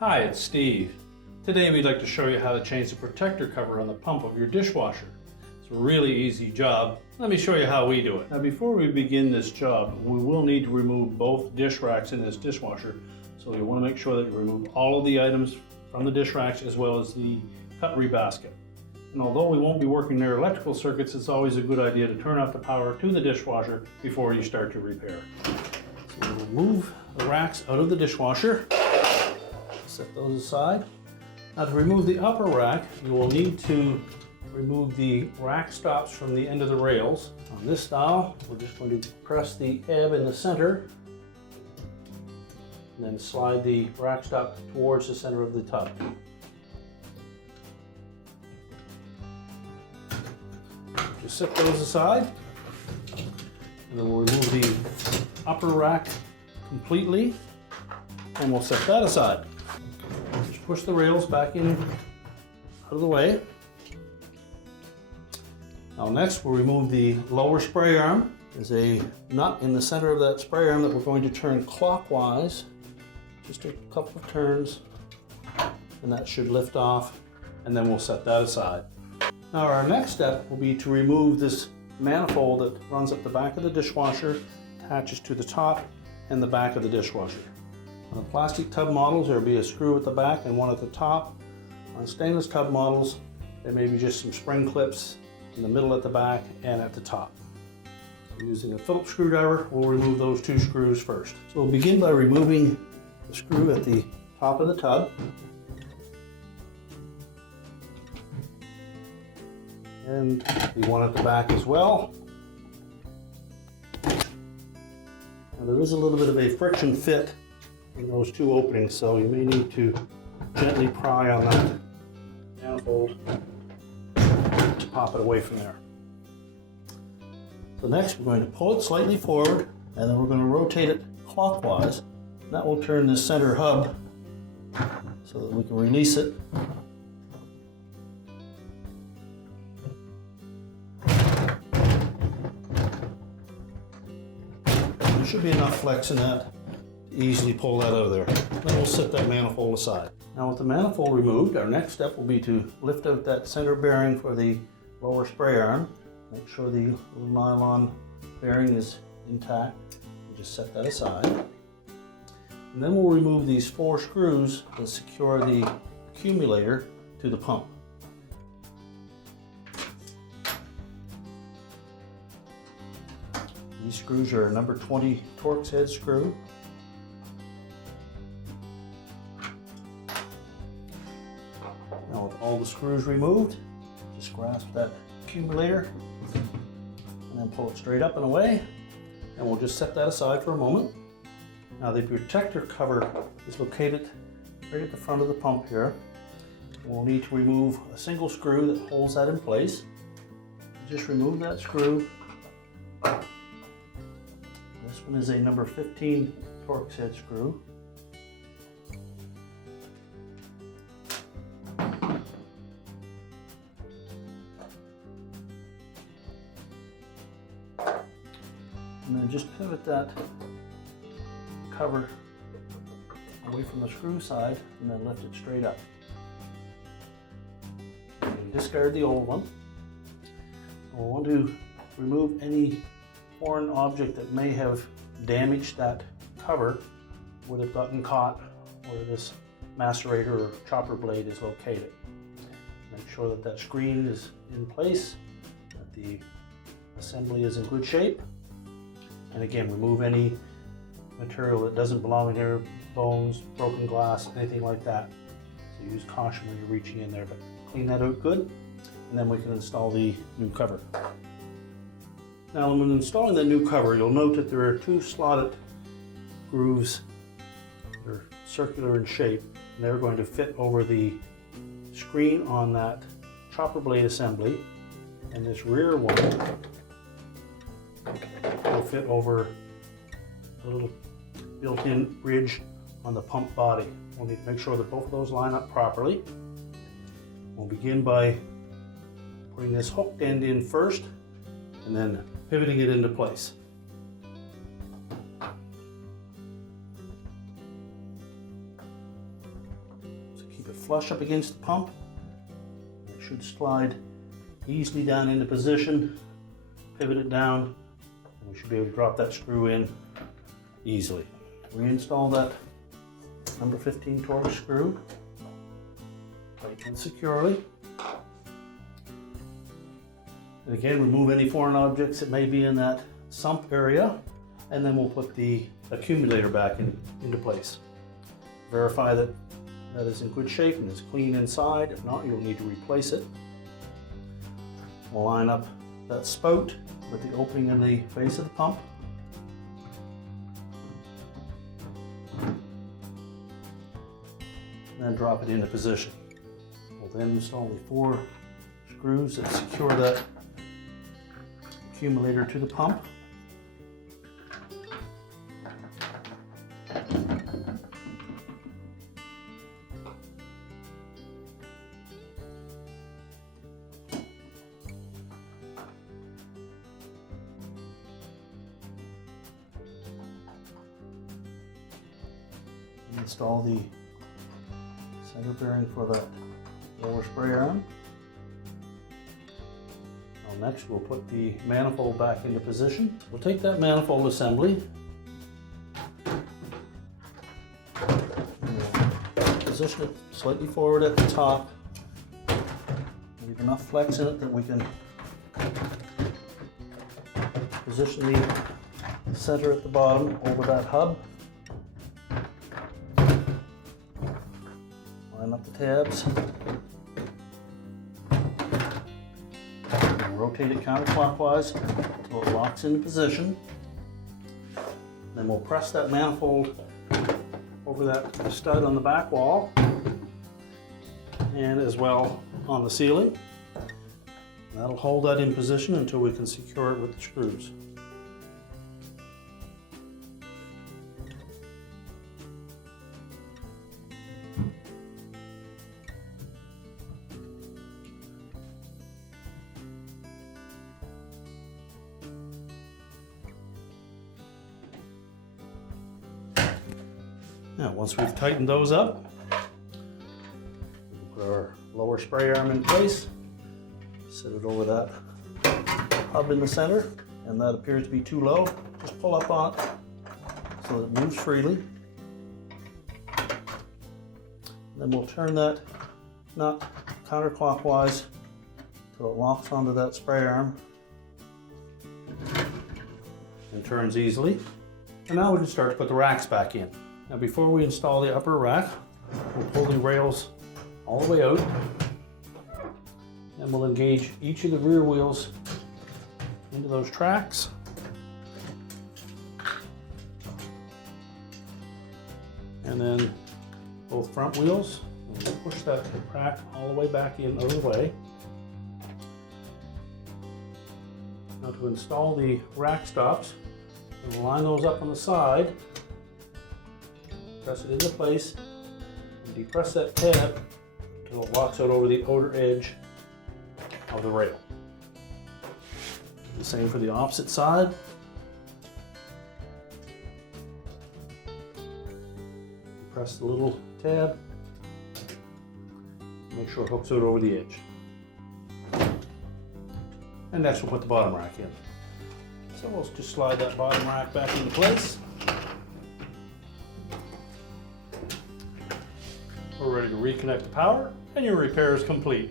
Hi, it's Steve. Today we'd like to show you how to change the protector cover on the pump of your dishwasher. It's a really easy job. Let me show you how we do it. Now before we begin this job, we will need to remove both dish racks in this dishwasher. So you want to make sure that you remove all of the items from the dish racks as well as the cutlery basket. And although we won't be working their electrical circuits, it's always a good idea to turn off the power to the dishwasher before you start your repair. So we'll move the racks out of the dishwasher. Set those aside. Now to remove the upper rack, you will need to remove the rack stops from the end of the rails. On this style, we're just going to press the ebb in the center and then slide the rack stop towards the center of the tub. Just set those aside, and then we'll remove the upper rack completely, and we'll set that aside. Just push the rails back in out of the way. Now next we'll remove the lower spray arm. There's a nut in the center of that spray arm that we're going to turn clockwise. Just a couple of turns, and that should lift off, and then we'll set that aside. Now our next step will be to remove this manifold that runs up the back of the dishwasher, attaches to the top and the back of the dishwasher. On the plastic tub models, there will be a screw at the back and one at the top. On stainless tub models, there may be just some spring clips in the middle at the back and at the top. So using a Phillips screwdriver, we'll remove those two screws first. So we'll begin by removing the screw at the top of the tub. And the one at the back as well. Now there is a little bit of a friction fit in those two openings, so you may need to gently pry on that manifold to pop it away from there. So next we're going to pull it slightly forward, and then we're going to rotate it clockwise. That will turn this center hub so that we can release it. There should be enough flex in that to easily pull that out of there. Then we'll set that manifold aside. Now with the manifold removed, our next step will be to lift out that center bearing for the lower spray arm. Make sure the little nylon bearing is intact. We'll just set that aside. And then we'll remove these 4 screws that secure the accumulator to the pump. These screws are a number 20 Torx head screw. Now with all the screws removed, just grasp that accumulator and then pull it straight up and away, and we'll just set that aside for a moment. Now the protector cover is located right at the front of the pump here. We'll need to remove a single screw that holds that in place. Just remove that screw. This one is a number 15 Torx head screw. And then just pivot that cover away from the screw side and then lift it straight up. And discard the old one. We'll want to remove any foreign object that may have damaged that cover, would have gotten caught where this macerator or chopper blade is located. Make sure that that screen is in place, that the assembly is in good shape, and again, remove any material that doesn't belong in here, bones, broken glass, anything like that. So use caution when you're reaching in there, but clean that out good, and then we can install the new cover. Now when installing the new cover, you'll note that there are 2 slotted grooves. They're circular in shape, and they're going to fit over the screen on that chopper blade assembly, and this rear one will fit over a little built-in ridge on the pump body. We'll need to make sure that both of those line up properly. We'll begin by putting this hooked end in first and then pivoting it into place. flush up against the pump. It should slide easily down into position, pivot it down, and we should be able to drop that screw in easily. Reinstall that number 15 Torx screw, tighten securely. And again, remove any foreign objects that may be in that sump area, and then we'll put the accumulator back into place. Verify that that is in good shape and is clean inside. If not, you'll need to replace it. We'll line up that spout with the opening in the base of the pump. And then drop it into position. We'll then install the 4 screws that secure that accumulator to the pump. Install the center bearing for that lower spray arm. Now next we'll put the manifold back into position. We'll take that manifold assembly and we'll position it slightly forward at the top. Leave enough flex in it that we can position the center at the bottom over that hub. Line up the tabs. And rotate it counterclockwise until it locks into position. Then we'll press that manifold over that stud on the back wall and as well on the ceiling. That'll hold that in position until we can secure it with the screws. Now, once we've tightened those up, we'll put our lower spray arm in place, set it over that hub in the center, and that appears to be too low. Just pull up on it so that it moves freely. Then we'll turn that nut counterclockwise until it locks onto that spray arm and turns easily. And now we can start to put the racks back in. Now before we install the upper rack, we'll pull the rails all the way out and we'll engage each of the rear wheels into those tracks. And then both front wheels, and we'll push that rack all the way back in out of the way. Now to install the rack stops, we'll line those up on the side. Press it into place and depress that tab until it locks out over the outer edge of the rail. The same for the opposite side. Press the little tab, make sure it hooks out over the edge. And next we'll put the bottom rack in. So we'll just slide that bottom rack back into place. We're ready to reconnect the power, and your repair is complete.